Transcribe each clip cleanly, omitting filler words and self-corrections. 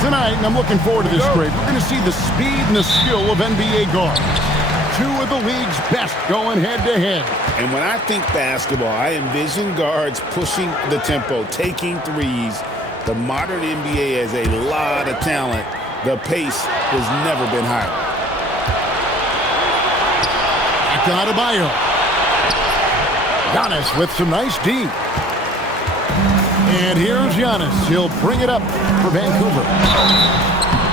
Tonight, and I'm looking forward to this grade, we're going to see the speed and the skill of NBA guards. Two of the league's best going head-to-head. And when I think basketball, I envision guards pushing the tempo, taking threes. The modern NBA has a lot of talent. The pace has never been higher. Back to Adebayo. Giannis with some nice D. And here's Giannis. He'll bring it up for Vancouver.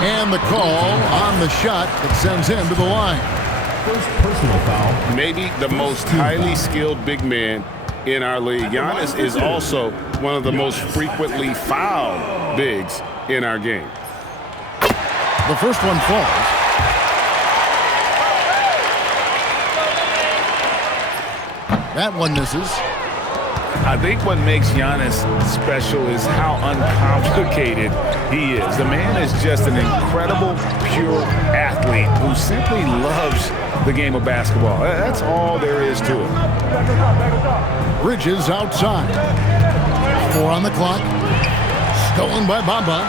And the call on the shot that sends him to the line. First personal foul. Maybe the most highly skilled big man in our league. Giannis is also one of the most frequently fouled bigs in our game. The first one falls. That one misses. I think what makes Giannis special is how uncomplicated he is. The man is just an incredible, pure athlete who simply loves the game of basketball. That's all there is to it. Bridges outside. 4 on the clock. Stolen by Bamba.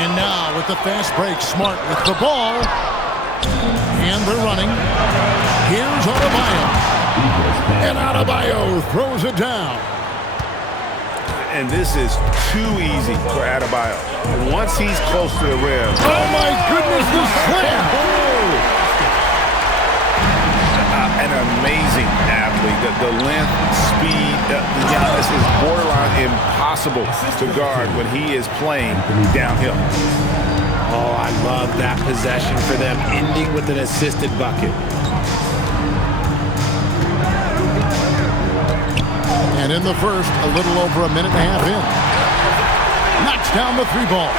And now with the fast break, Smart with the ball. And they're running. Here's Adebayo. And Adebayo throws it down. And this is too easy for Adebayo. Once he's close to the rim. Oh my goodness, the slam! An amazing athlete. The length, speed, Giannis is borderline impossible to guard when he is playing downhill. Oh, I love that possession for them, ending with an assisted bucket. And in the first, a little over a minute and a half in. Knocks down the 3 ball.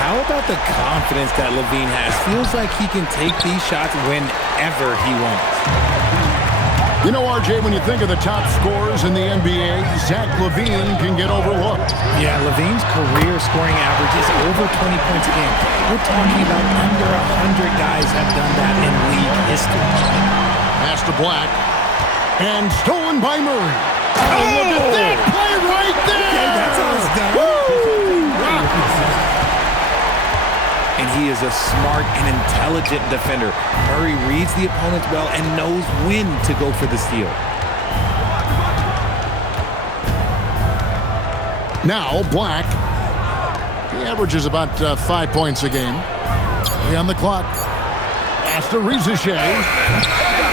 How about the confidence that LaVine has? Feels like he can take these shots whenever he wants. You know, RJ, when you think of the top scorers in the NBA, Zach LaVine can get overlooked. Yeah, LaVine's career scoring average is over 20 points a game. We're talking about under 100 guys have done that in league history. Pass to Black. And stolen by Murray. Oh, look at that play right there! Okay, that's how it's done. Woo! And he is a smart and intelligent defender. Murray reads the opponent well and knows when to go for the steal. Now Black. He averages about 5 points a game. 3 on the clock. Pass to Rizichet.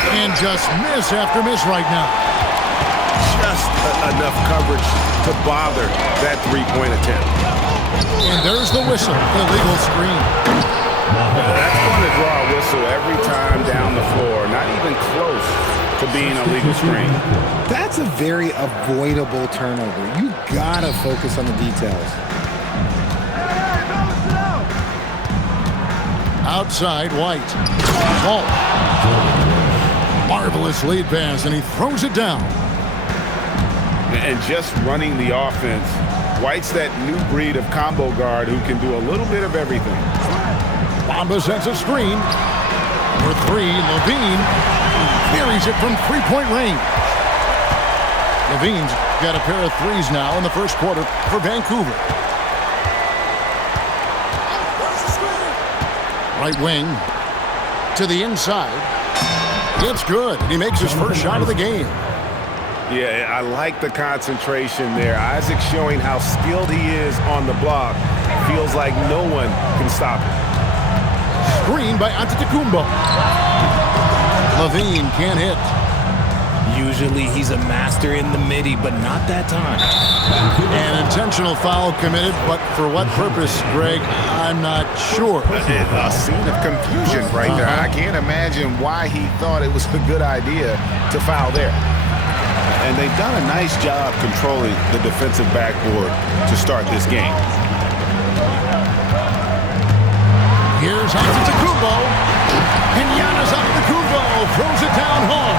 And just miss after miss right now. Just enough coverage to bother that 3-point attempt. And there's the whistle, illegal screen. That's going to draw a whistle every time down the floor. Not even close to being a legal screen. That's a very avoidable turnover. You gotta focus on the details. Outside, White. Ball. Marvelous lead pass, and he throws it down. And just running the offense, White's that new breed of combo guard who can do a little bit of everything. Bamba sets a screen. For 3, LaVine carries it from 3-point range. LaVine's got a pair of 3s now in the first quarter for Vancouver. Right wing to the inside. It's good. He makes his first shot of the game. Yeah, I like the concentration there. Isaac showing how skilled he is on the block. Feels like no one can stop him. Screen by Antetokounmpo. LaVine can't hit. Usually he's a master in the midi, but not that time. An intentional foul committed, but for what purpose, Greg, I'm not sure. A scene of confusion right there. I can't imagine why he thought it was a good idea to foul there. And they've done a nice job controlling the defensive backboard to start this game. Here's Antetokounmpo. And Giannis Antetokounmpo throws it down home.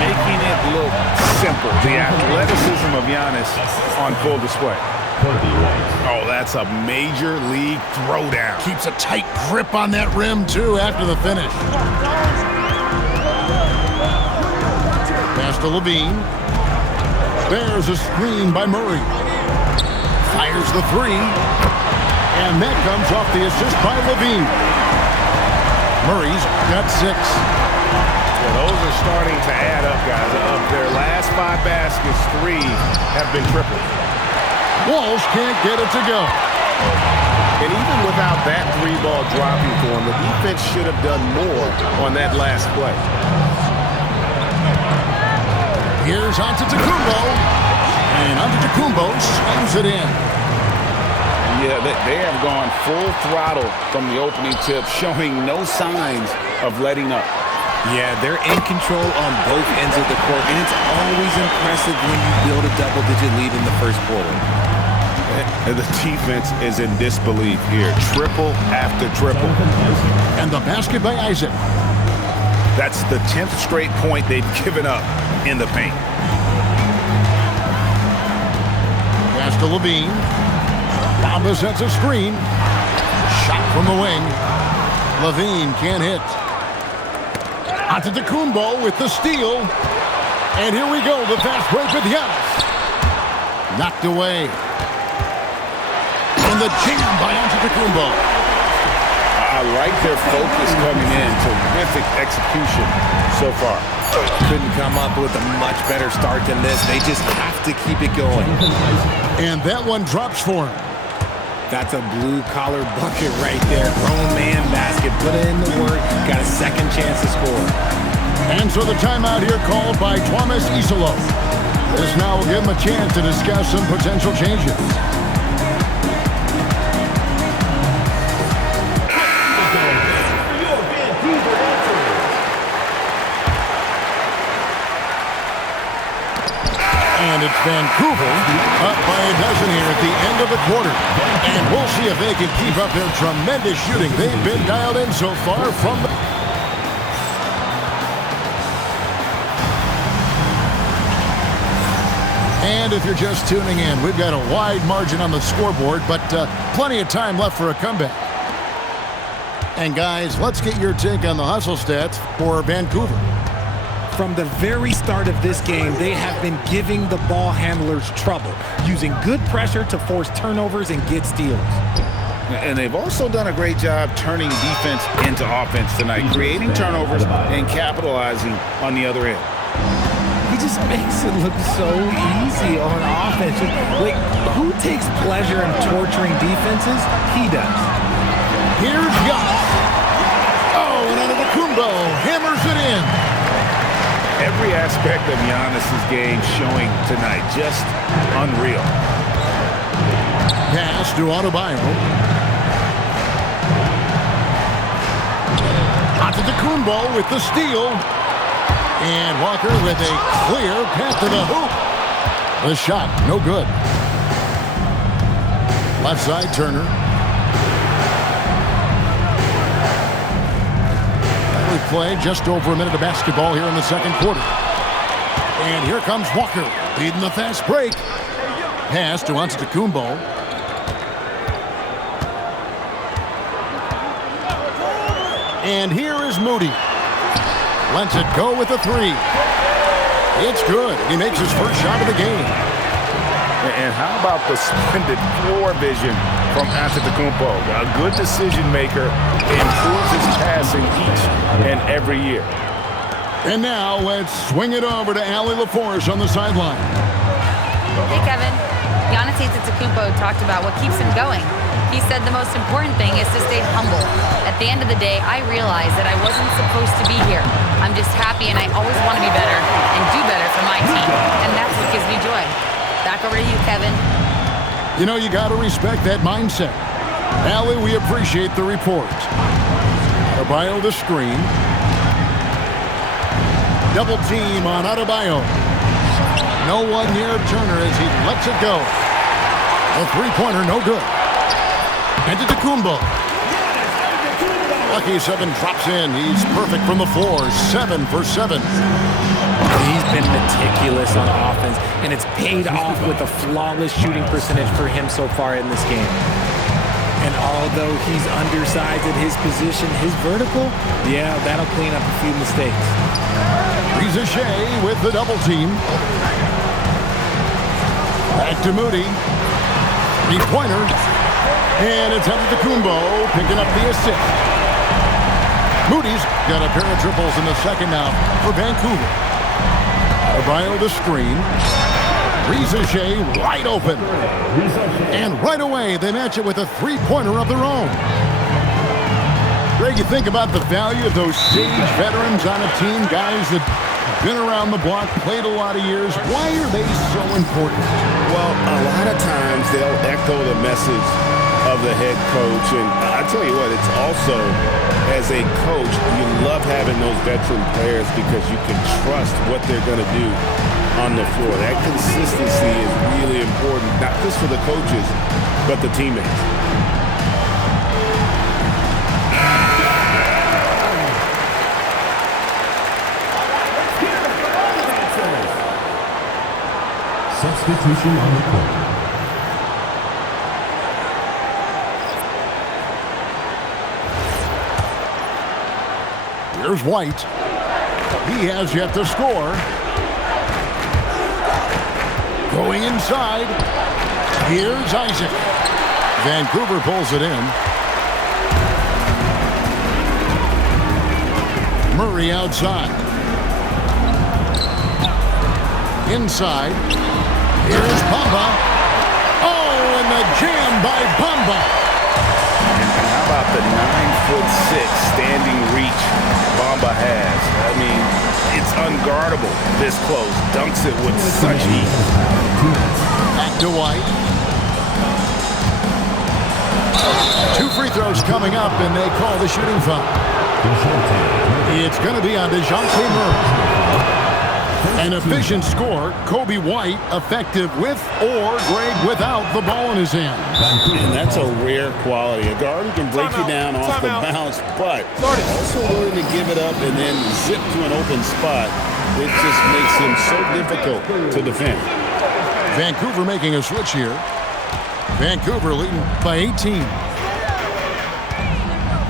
Making it look simple. The athleticism of Giannis on full display. Oh, that's a major league throwdown. Keeps a tight grip on that rim, too, after the finish. Pass to LaVine. There's a screen by Murray. Fires the 3. And that comes off the assist by Levine. Murray's got 6. Yeah, those are starting to add up, guys. Of their last 5 baskets, 3 have been triples. Walsh can't get it to go. And even without that 3-ball dropping for him, the defense should have done more on that last play. Here's Antetokounmpo. And Antetokounmpo slams it in. Yeah, they have gone full throttle from the opening tip, showing no signs of letting up. Yeah, they're in control on both ends of the court, and it's always impressive when you build a double-digit lead in the first quarter. And the defense is in disbelief here. Triple after triple. And the basket by Isaac. That's the 10th straight point they've given up in the paint. Pass to Levine. Bamba sets a screen. Shot from the wing. Levine can't hit. Antetokounmpo with the steal. And here we go. The fast break with Giannis. Knocked away. And the jam by Antetokounmpo. I like their focus coming in. Terrific execution so far. Couldn't come up with a much better start than this. They just have to keep it going. And that one drops for him. That's a blue-collar bucket right there. Grown man basket. Put in the work. Got a second chance to score. And so the timeout here called by Thomas Isolo. This now will give him a chance to discuss some potential changes. And it's Vancouver up by a dozen here at the end of the quarter. And we'll see if they can keep up their tremendous shooting. They've been dialed in so far from the... And if you're just tuning in, we've got a wide margin on the scoreboard, but plenty of time left for a comeback. And guys, let's get your take on the hustle stats for Vancouver. From the very start of this game, they have been giving the ball handlers trouble, using good pressure to force turnovers and get steals. And they've also done a great job turning defense into offense tonight, creating turnovers and capitalizing on the other end. He just makes it look so easy on offense. Like, who takes pleasure in torturing defenses? He does. Here's Giannis. Oh, and Antetokounmpo hammers it in. Every aspect of Giannis's game showing tonight, just unreal. Pass to Adebayo. Antetokounmpo with the steal. And Walker with a clear path to the hoop. The shot, no good. Left side, Turner. We play just over a minute of basketball here in the second quarter. And here comes Walker, leading the fast break. Pass to Antetokounmpo. And here is Moody. Lets it go with a 3. It's good. He makes his first shot of the game. And how about the splendid floor vision from Antetokounmpo? A good decision maker, improves his passing each and every year. And now let's swing it over to Allie LaForce on the sideline. Hey, Kevin. Giannis Antetokounmpo talked about what keeps him going. He said the most important thing is to stay humble. At the end of the day, I realized that I wasn't supposed to be here. I'm just happy, and I always want to be better and do better for my team. And that's what gives me joy. Back over to you, Kevin. You know, you got to respect that mindset. Allie, we appreciate the report. Adebayo the screen. Double team on Adebayo. No one near Turner as he lets it go. A three-pointer, no good. Antetokounmpo. Lucky 7 drops in. He's perfect from the floor. 7 for 7. He's been meticulous on offense, and it's paid off with a flawless shooting percentage for him so far in this game. And although he's undersized at his position, his vertical, yeah, that'll clean up a few mistakes. Reza Shea with the double team. Back to Moody. 3-pointer. And it's Antetokounmpo picking up the assist. Moody's got a pair of triples in the second now for Vancouver. Adebayo the screen. Rizachet wide open. And right away, they match it with a three-pointer of their own. Greg, you think about the value of those sage veterans on a team, guys that been around the block, played a lot of years. Why are they so important? Well, a lot of times they'll echo the message of the head coach. And I tell you what, it's also, as a coach, you love having those veteran players because you can trust what they're going to do on the floor. That consistency is really important, not just for the coaches, but the teammates. Substitution on the court. Here's White. He has yet to score. Going inside. Here's Isaac. Vancouver pulls it in. Murray outside. Inside. Here's Bamba. Oh, and the jam by Bamba. And how about the 9'6" standing reach Bamba has? I mean, it's unguardable this close. Dunks it with such ease. Back to White. 2 free throws coming up, and they call the shooting foul. It's going to be on DeJounte Murray. An efficient score. Kobe White effective with or Greg without the ball in his hand. And that's a rare quality. A guard who can break you down off the bounce, but also willing to give it up and then zip to an open spot. It just makes him so difficult to defend. Vancouver making a switch here. Vancouver leading by 18.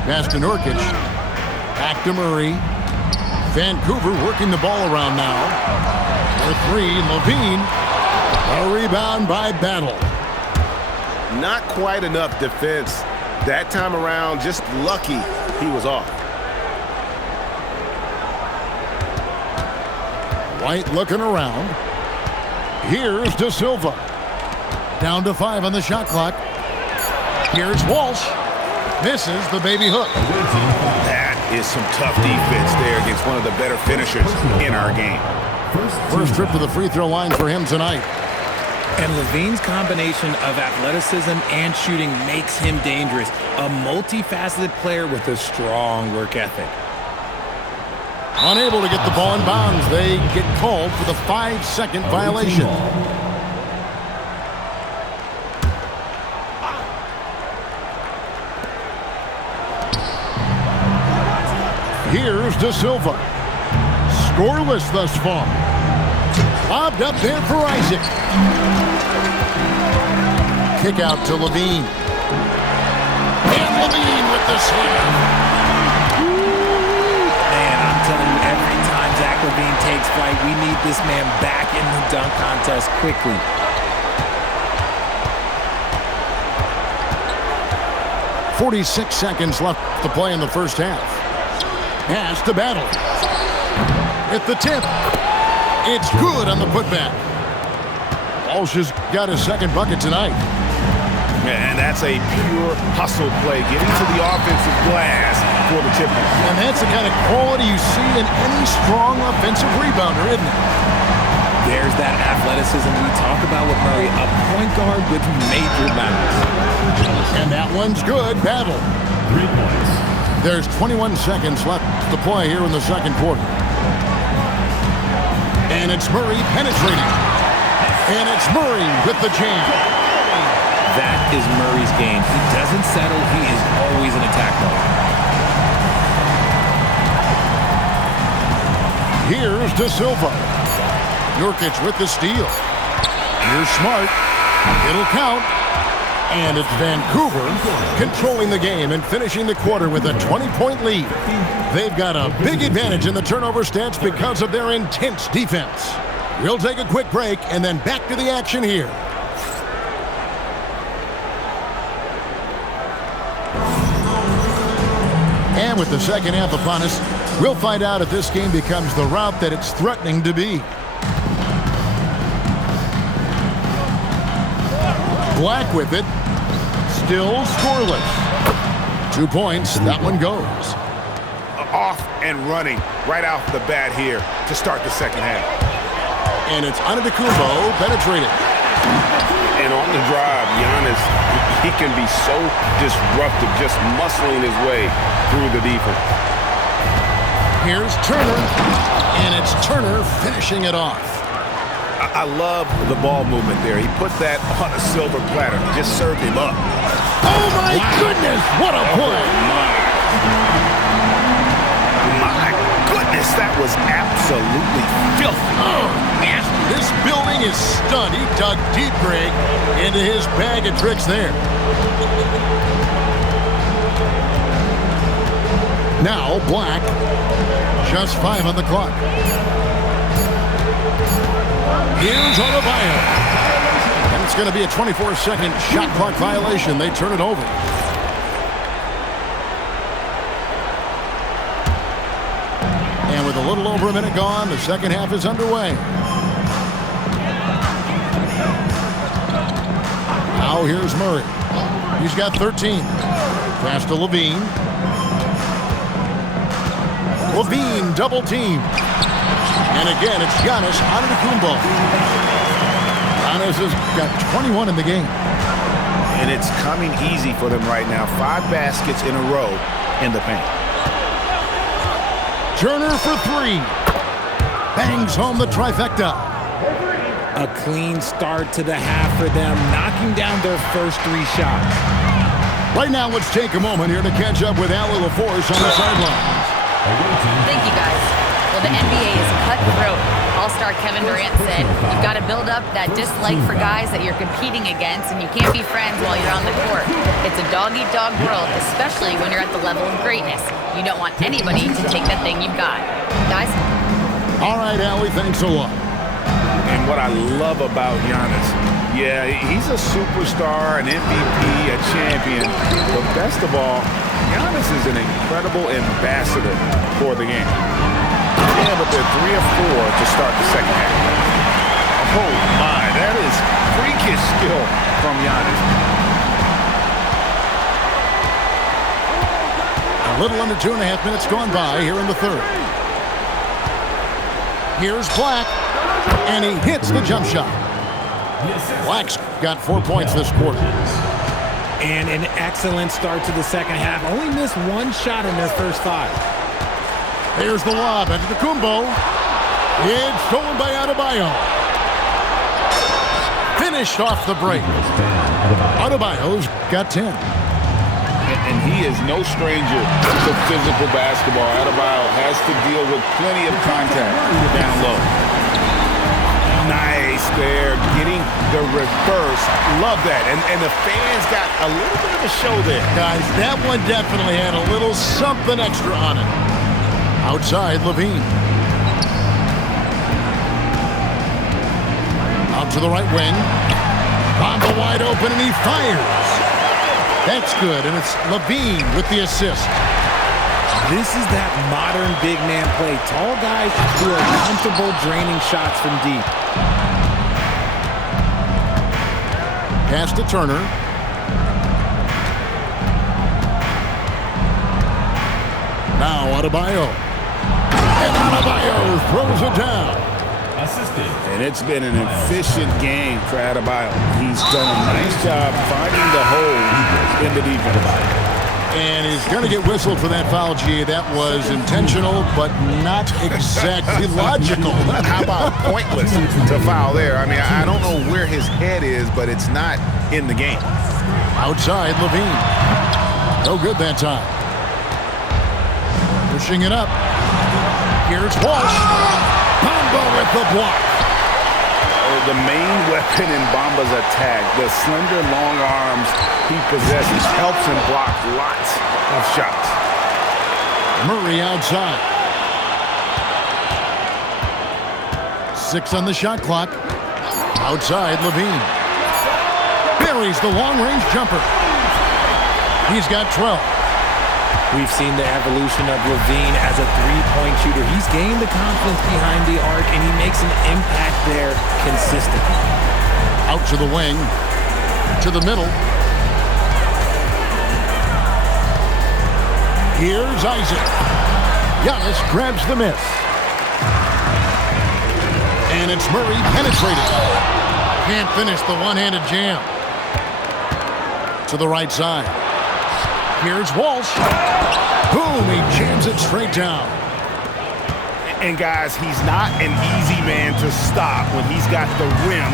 Pass to Nurkic. Back to Murray. Vancouver working the ball around now. For 3, Levine. A rebound by Battle. Not quite enough defense that time around. Just lucky he was off. White looking around. Here's De Silva. Down to 5 on the shot clock. Here's Walsh. Misses the baby hook. That is some tough defense there against one of the better finishers in our game. First trip to the free throw line for him tonight. And Levine's combination of athleticism and shooting makes him dangerous. A multifaceted player with a strong work ethic. Unable to get the ball in bounds. They get called for the 5-second violation. Here's De Silva. Scoreless thus far. Lobbed up there for Isaac. Kick out to Levine. And Levine with the slam. Man, I'm telling you, every time Zach Levine takes flight, we need this man back in the dunk contest quickly. .46 seconds left to play in the first half. Pass to Battle. At the tip. It's good on the putback. Walsh has got his second bucket tonight. And that's a pure hustle play, getting to the offensive glass for the tip. And that's the kind of quality you see in any strong offensive rebounder, isn't it? There's that athleticism we talk about with Murray, a point guard with major balance. And that one's good. Battle. 3 points. There's 21 seconds left to play here in the second quarter. And it's Murray penetrating. And it's Murray with the jam. That is Murray's game. He doesn't settle. He is always in attack mode. Here's De Silva. Nurkic with the steal. Here's Smart. It'll count. And it's Vancouver controlling the game and finishing the quarter with a 20-point lead. They've got a big advantage in the turnover stats because of their intense defense. We'll take a quick break and then back to the action here. And with the second half upon us, we'll find out if this game becomes the rout that it's threatening to be. Black with it. Still scoreless. 2 points. That one goes. Off and running right off the bat here to start the second half. And it's Antetokounmpo penetrated. And on the drive, Giannis, he can be so disruptive, just muscling his way through the defense. Here's Turner, and it's Turner finishing it off. I love the ball movement there. He put that on a silver platter, just served him up. Oh, my goodness, what a play. My goodness, that was absolutely filthy. Oh, man, this building is stunned. He dug deep, Greg, into his bag of tricks there. Now, Black, just 5 on the clock. Here's Adebayo. And it's going to be a 24-second shot clock violation. They turn it over. And with a little over a minute gone, the second half is underway. Now here's Murray. He's got 13. Pass to Levine. Levine double team. And again, it's Giannis Antetokounmpo. Giannis has got 21 in the game. And it's coming easy for them right now. 5 baskets in a row in the paint. Turner for 3. Bangs home the trifecta. A clean start to the half for them, knocking down their first 3 shots. Right now, let's take a moment here to catch up with Allie LaForce on the sidelines. Thank you, guys. Well, the NBA is cutthroat. All-star Kevin Durant said, you've got to build up that dislike for guys that you're competing against, and you can't be friends while you're on the court. It's a dog-eat-dog world, especially when you're at the level of greatness. You don't want anybody to take that thing you've got. Guys? All right, Allie, thanks a lot. And what I love about Giannis, yeah, he's a superstar, an MVP, a champion, but best of all, Giannis is an incredible ambassador for the game. Yeah, but they're 3 of 4 to start the second half. Oh my, that is freakish skill from Giannis. A little under 2.5 minutes gone by here in the third. Here's Black, and he hits the jump shot. Black's got 4 points this quarter. And an excellent start to the second half. Only missed 1 shot in their first 5. Here's the lob into the Kumbo. It's stolen by Adebayo. Finished off the break. Adebayo's got 10. And he is no stranger to physical basketball. Adebayo has to deal with plenty of contact down low. Nice there, getting the reverse. Love that. And the fans got a little bit of a show there. Guys, that one definitely had a little something extra on it. Outside, Levine. Out to the right wing. Bamba wide open, and he fires. That's good, and it's Levine with the assist. This is that modern big man play. Tall guys who are comfortable draining shots from deep. Pass to Turner. Now Adebayo. And Adebayo throws it down. And it's been an efficient game for Adebayo. He's done a nice job finding the hole in the defense. And he's going to get whistled for that foul, G. That was intentional, but not exactly logical. How about pointless to foul there? I mean, I don't know where his head is, but it's not in the game. Outside, Levine. No good that time. Pushing it up. Here's Walsh. Bamba with the block. The main weapon in Bamba's attack, the slender, long arms he possesses, helps him block lots of shots. Murray outside. 6 on the shot clock. Outside, Levine. Buries the long-range jumper. He's got 12. We've seen the evolution of Levine as a three-point shooter. He's gained the confidence behind the arc, and he makes an impact there consistently. Out to the wing, to the middle. Here's Isaac. Giannis grabs the miss. And it's Murray penetrating. Can't finish the one-handed jam. To the right side. Here's Walsh. Boom, he jams it straight down. And guys, he's not an easy man to stop when he's got the rim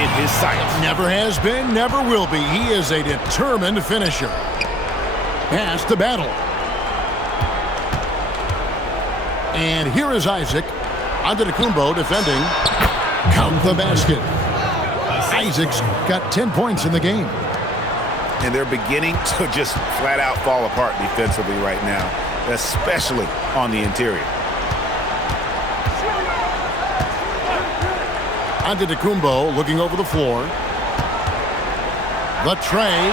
in his sights. Never has been, never will be. He is a determined finisher. Pass to Battle. And here is Isaac. Antetokounmpo defending. Count the basket. Isaac's got 10 points in the game. And they're beginning to just flat out fall apart defensively right now, especially on the interior. Antetokounmpo looking over the floor. The tray.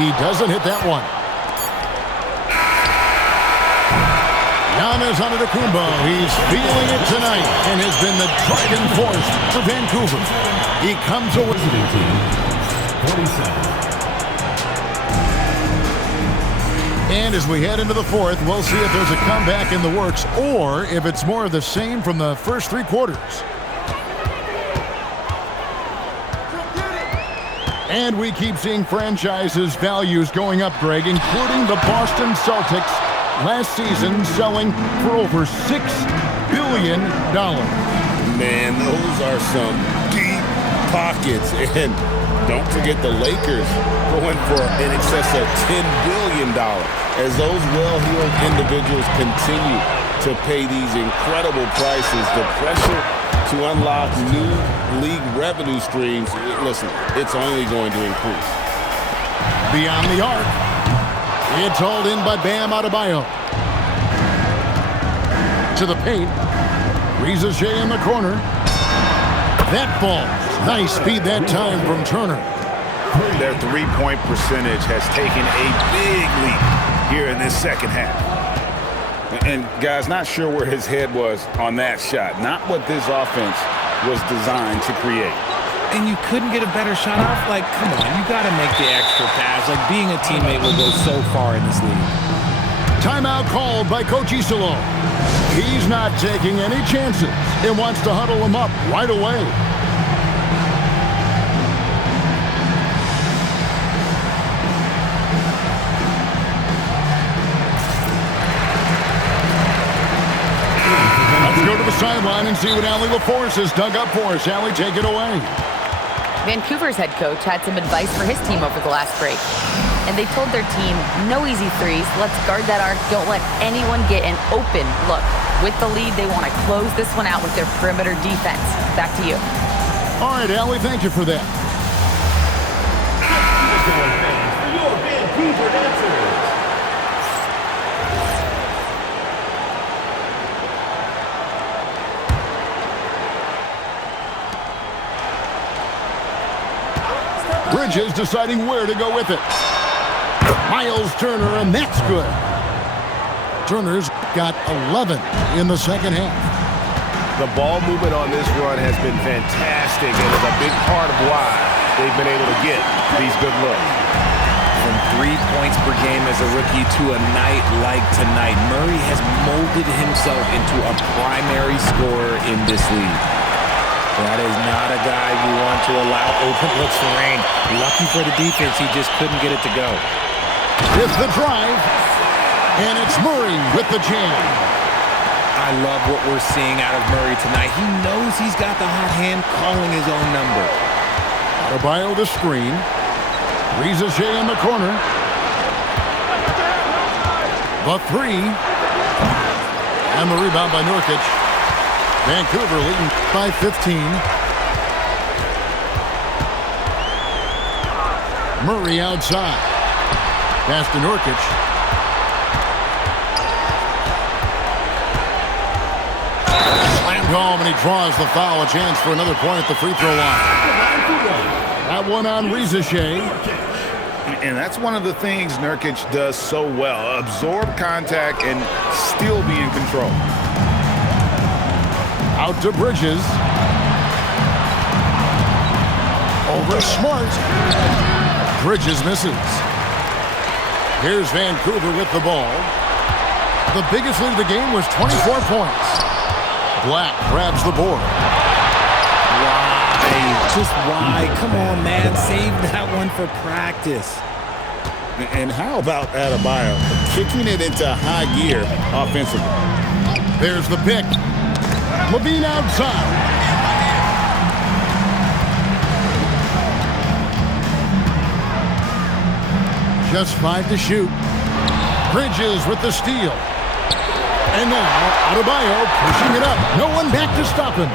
He doesn't hit that one. Giannis Antetokounmpo, he's feeling it tonight and has been the driving force for Vancouver. He comes away. 27. And as we head into the fourth, we'll see if there's a comeback in the works or if it's more of the same from the first three quarters. And we keep seeing franchises' values going up, Greg, including the Boston Celtics last season selling for over $6 billion. Man, those are some deep pockets. And don't forget the Lakers going for in excess of $10 billion. As those well-heeled individuals continue to pay these incredible prices, the pressure to unlock new league revenue streams, listen, it's only going to increase. Beyond the arc. It's hauled in by Bam Adebayo. To the paint. Reza Shea in the corner. That falls. Nice speed that time from Turner. Their three-point percentage has taken a big leap here in this second half. And guys, not sure where his head was on that shot. Not what this offense was designed to create. And you couldn't get a better shot off? Like, come on, you got to make the extra pass. Like, being a teammate will go so far in this league. Timeout called by Coach Isillo. He's not taking any chances and wants to huddle him up right away. Let's go to the sideline and see what Allie LaForce has dug up for us. Allie, take it away. Vancouver's head coach had some advice for his team over the last break. And they told their team, no easy threes. Let's guard that arc. Don't let anyone get an open look. With the lead, they want to close this one out with their perimeter defense. Back to you. All right, Allie, thank you for that. Bridges deciding where to go with it. Miles Turner, and that's good. Turner's got 11 in the second half. The ball movement on this run has been fantastic and is a big part of why they've been able to get these good looks. From 3 points per game as a rookie to a night like tonight, Murray has molded himself into a primary scorer in this league. That is not a guy you want to allow open looks for rain. Lucky for the defense, he just couldn't get it to go. It's the drive, and it's Murray with the jam. I love what we're seeing out of Murray tonight. He knows he's got the hot hand calling his own number. Adebayo the screen. Reza Shea in the corner. The three. And the rebound by Nurkic. Vancouver leading by 15. Murray outside. Pass to Nurkic. Slammed home, and he draws the foul. A chance for another point at the free throw line. That one on Reza Shea. And that's one of the things Nurkic does so well. Absorb contact and still be in control. Out to Bridges. Over Smart. Bridges misses. Here's Vancouver with the ball. The biggest lead of the game was 24 points. Black grabs the board. Why? Just why? Come on, man. Save that one for practice. And how about Adebayo kicking it into high gear offensively? There's the pick. Levine outside. Just 5 to shoot. Bridges with the steal. And now Adebayo pushing it up. No one back to stop him.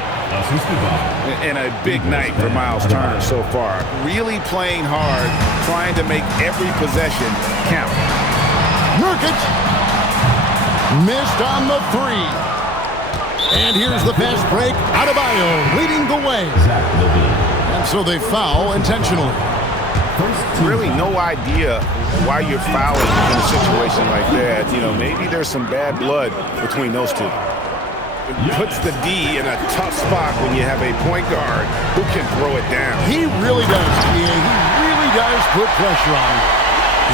And a big night for Miles Turner so far. Really playing hard, trying to make every possession count. Nurkic missed on the 3. And here's the fast break. Adebayo leading the way. And so they foul intentionally. Really no idea why you're fouling in a situation like that. You know, maybe there's some bad blood between those two. It puts the D in a tough spot when you have a point guard who can throw it down. He really does. He really does put pressure on him.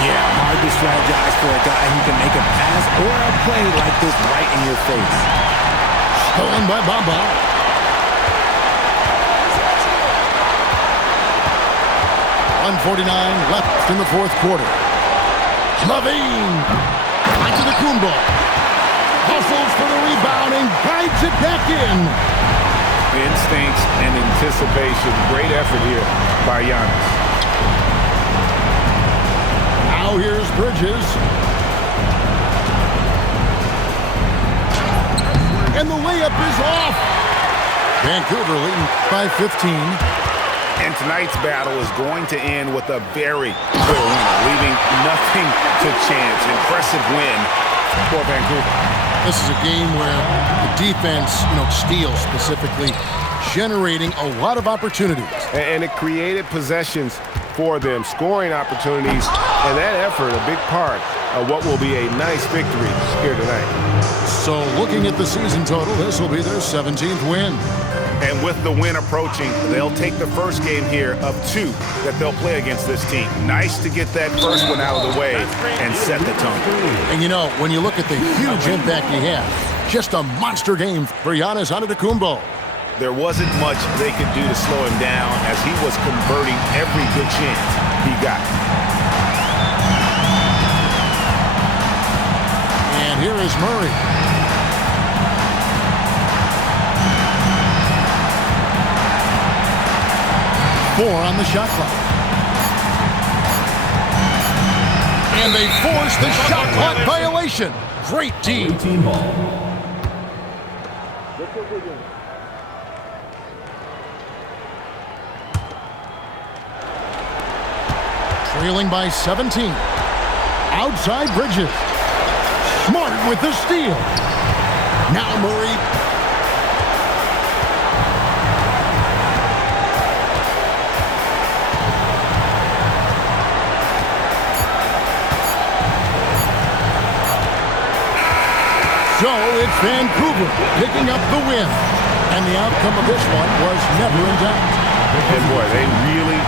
Yeah, hard to strategize for a guy who can make a pass or a play like this right in your face. Stolen by Bamba. 1:49 left in the fourth quarter. Levine. Back to the Kumbo. Hustles for the rebound and guides it back in. Instincts and anticipation. Great effort here by Giannis. Now here's Bridges. And the layup is off. Vancouver leading by 15. And tonight's battle is going to end with a very clear winner, leaving nothing to chance. Impressive win for Vancouver. This is a game where the defense, steals specifically, generating a lot of opportunities. And it created possessions for them, scoring opportunities, and that effort, a big part of what will be a nice victory here tonight. So looking at the season total, this will be their 17th win. And with the win approaching, they'll take the first game here of 2 that they'll play against this team. Nice to get that first one out of the way and set the tone. And when you look at the huge impact he had, just a monster game for Giannis Antetokounmpo. There wasn't much they could do to slow him down as he was converting every good chance he got. And here is Murray. Four on the shot clock. And they force the shot clock violation. Great team. Trailing by 17. Outside Bridges. Smart with the steal. Now Murray. So it's Vancouver picking up the win. And the outcome of this one was never in doubt. And boy, they really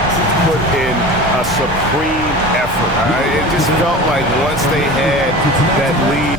put in a supreme effort. It just felt like once they had that lead,